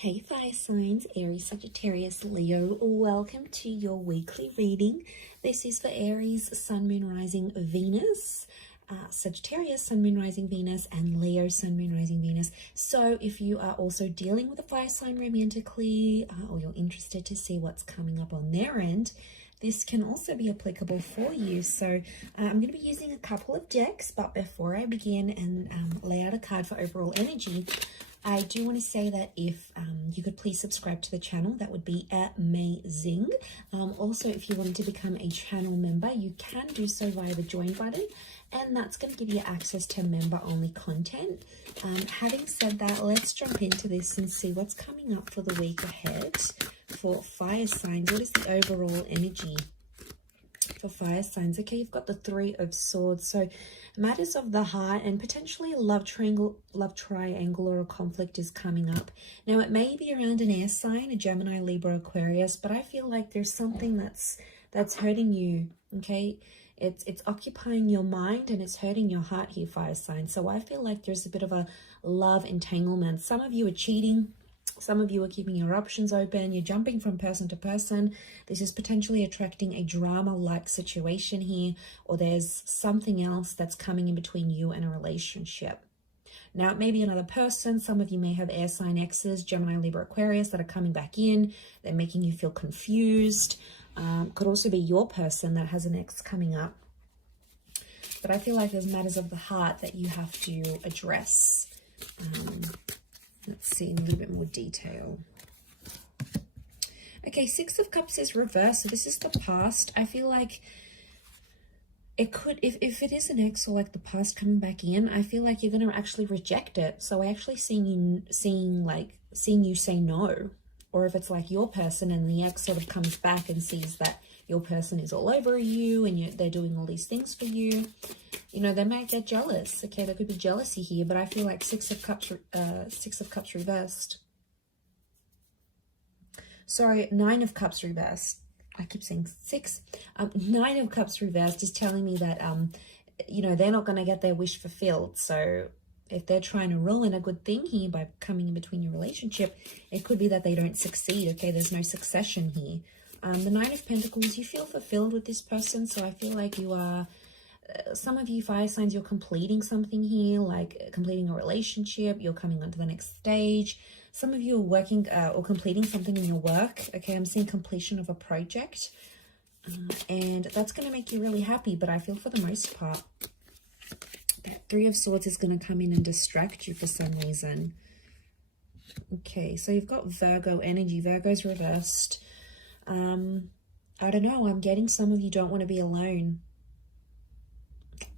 Hey fire signs, Aries, Sagittarius, Leo, welcome to your weekly reading. This is for Aries, Sun, Moon, Rising, Venus, Sagittarius, Sun, Moon, Rising, Venus, and Leo, Sun, Moon, Rising, Venus. So if you are also dealing with a fire sign romantically, or you're interested to see what's coming up on their end, this can also be applicable for you. So I'm going to be using a couple of decks, but before I begin and lay out a card for overall energy, I do want to say that if you could please subscribe to the channel, that would be amazing. Also, if you wanted to become a channel member, you can do so via the join button, and that's going to give you access to member-only content. Having said that, let's jump into this and see what's coming up for the week ahead for fire signs. What is the overall energy for fire signs? Okay, you've got the Three of Swords, so matters of the heart and potentially a love triangle or a conflict is coming up. Now it may be around an air sign, a Gemini, Libra, Aquarius, but I feel like there's something that's hurting you. Okay, it's occupying your mind and it's hurting your heart here, fire sign. So I feel like there's a bit of a love entanglement. Some of you are cheating. Some of you are keeping your options open. You're jumping from person to person. This is potentially attracting a drama-like situation here, or there's something else that's coming in between you and a relationship. Now, it may be another person. Some of you may have air sign exes, Gemini, Libra, Aquarius, that are coming back in. They're making you feel confused. Could also be your person that has an ex coming up. But I feel like there's matters of the heart that you have to address. Let's see in a little bit more detail. Okay, Six of Cups is reversed. So this is the past. I feel like it could, if it is an ex or like the past coming back in, I feel like you're going to actually reject it. So I actually seeing you say no. Or if it's like your person and the ex sort of comes back and sees that your person is all over you and they're doing all these things for you, you know, they might get jealous. Okay, there could be jealousy here, but I feel like Six of Cups reversed. Sorry, Nine of Cups reversed. I keep saying six. Nine of Cups reversed is telling me that, you know, they're not going to get their wish fulfilled. So if they're trying to ruin a good thing here by coming in between your relationship, it could be that they don't succeed. Okay, there's no succession here. The Nine of Pentacles, you feel fulfilled with this person. So I feel like you are, some of you fire signs, you're completing something here, like completing a relationship. You're coming on to the next stage. Some of you are working or completing something in your work. Okay, I'm seeing completion of a project. And that's going to make you really happy. But I feel for the most part, that Three of Swords is going to come in and distract you for some reason. Okay, so you've got Virgo energy. Virgo's reversed. I don't know. I'm getting some of you don't want to be alone.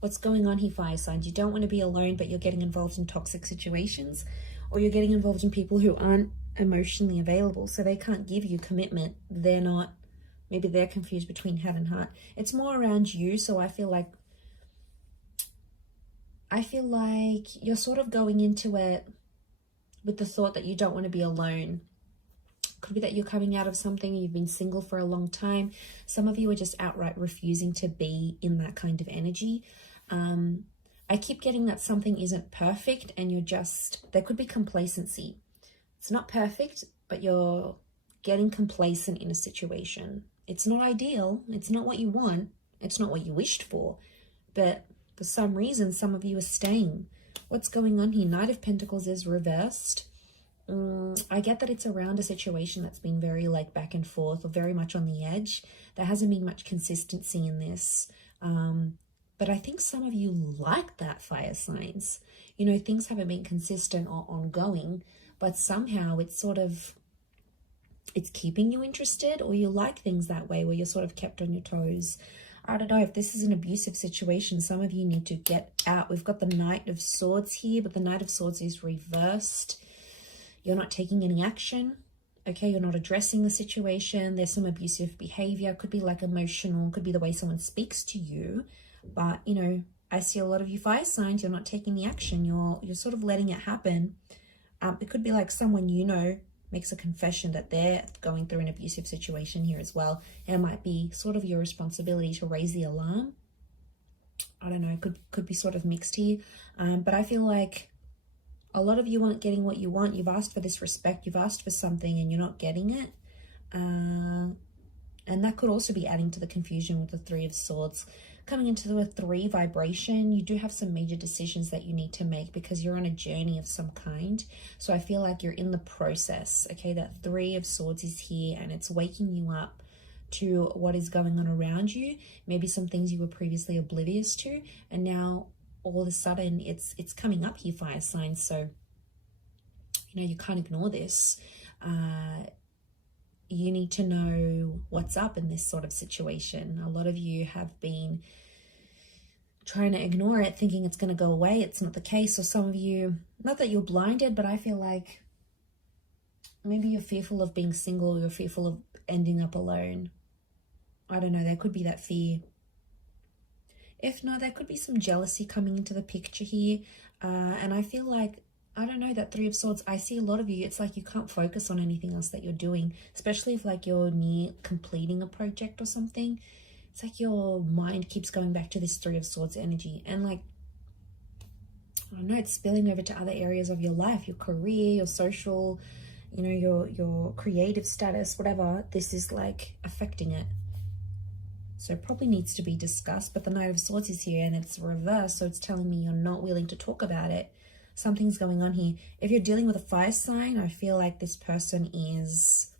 What's going on here, fire signs? You don't want to be alone, but you're getting involved in toxic situations, or you're getting involved in people who aren't emotionally available, so they can't give you commitment. They're not, maybe they're confused between head and heart. It's more around you, so I feel like you're sort of going into it with the thought that you don't want to be alone. Could be that you're coming out of something, you've been single for a long time. Some of you are just outright refusing to be in that kind of energy. I keep getting that something isn't perfect and you're just, there could be complacency. It's not perfect, but you're getting complacent in a situation. It's not ideal. It's not what you want. It's not what you wished for. But for some reason, some of you are staying. What's going on here? Knight of Pentacles is reversed. I get that it's around a situation that's been very like back and forth or very much on the edge. There hasn't been much consistency in this. But I think some of you like that, fire signs. You know, things haven't been consistent or ongoing, but somehow it's sort of, it's keeping you interested, or you like things that way where you're sort of kept on your toes. I don't know if this is an abusive situation. Some of you need to get out. We've got the Knight of Swords here, but the Knight of Swords is reversed. You're not taking any action. Okay, you're not addressing the situation. There's some abusive behavior. Could be like emotional. Could be the way someone speaks to you. But, you know, I see a lot of you fire signs. You're not taking the action. You're sort of letting it happen. It could be like someone you know makes a confession that they're going through an abusive situation here as well. And it might be sort of your responsibility to raise the alarm. I don't know. Could be sort of mixed here. But I feel like A lot of you aren't getting what you want. You've asked for this respect. You've asked for something and you're not getting it. And that could also be adding to the confusion with the Three of Swords. Coming into the 3 vibration, you do have some major decisions that you need to make because you're on a journey of some kind. So I feel like you're in the process, okay? That 3 of Swords is here and it's waking you up to what is going on around you. Maybe some things you were previously oblivious to, and now all of a sudden it's coming up here, fire signs. So, you know, you can't ignore this. You need to know what's up in this sort of situation. A lot of you have been trying to ignore it, thinking it's going to go away. It's not the case. Or some of you, not that you're blinded, but I feel like maybe you're fearful of being single. You're fearful of ending up alone. I don't know. There could be that fear. If not, there could be some jealousy coming into the picture here. And I feel like, I don't know, that 3 of Swords, I see a lot of you, it's like you can't focus on anything else that you're doing, especially if like you're near completing a project or something. It's like your mind keeps going back to this 3 of Swords energy. And like, I don't know, it's spilling over to other areas of your life, your career, your social, you know, your creative status, whatever. This is like affecting it. So it probably needs to be discussed. But the Knight of Swords is here and it's reversed. So it's telling me you're not willing to talk about it. Something's going on here. If you're dealing with a fire sign, I feel like this person is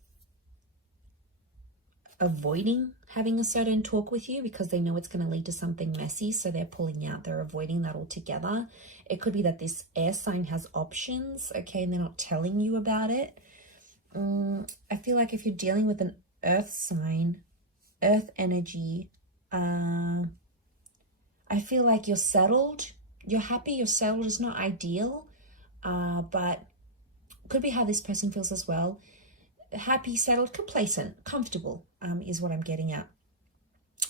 avoiding having a certain talk with you because they know it's going to lead to something messy. So they're pulling out. They're avoiding that altogether. It could be that this air sign has options, okay, and they're not telling you about it. I feel like if you're dealing with an earth sign, earth energy, I feel like you're settled. You're happy, you're settled. It's not ideal, but could be how this person feels as well. Happy, settled, complacent, comfortable is what I'm getting at.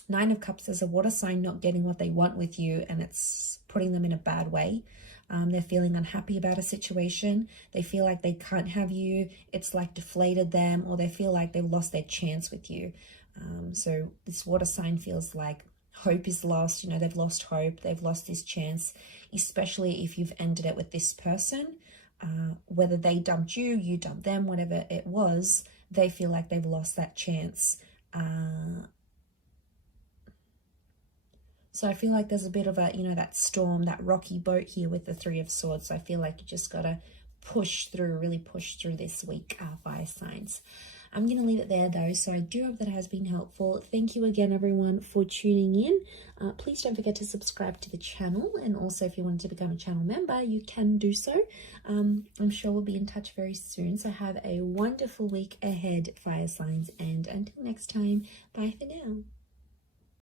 9 of Cups is a water sign not getting what they want with you, and it's putting them in a bad way. They're feeling unhappy about a situation. They feel like they can't have you. It's like deflated them, or they feel like they've lost their chance with you. So this water sign feels like hope is lost. You know, they've lost hope. They've lost this chance, especially if you've ended it with this person. Whether they dumped you, you dumped them, whatever it was, they feel like they've lost that chance. So I feel like there's a bit of a, you know, that storm, that rocky boat here with the 3 of Swords. So I feel like you just got to push through, really push through this week, fire signs. I'm going to leave it there though, so I do hope that it has been helpful. Thank you again, everyone, for tuning in. Please don't forget to subscribe to the channel, and also if you wanted to become a channel member, you can do so. I'm sure we'll be in touch very soon, so have a wonderful week ahead, fire signs, and until next time, bye for now.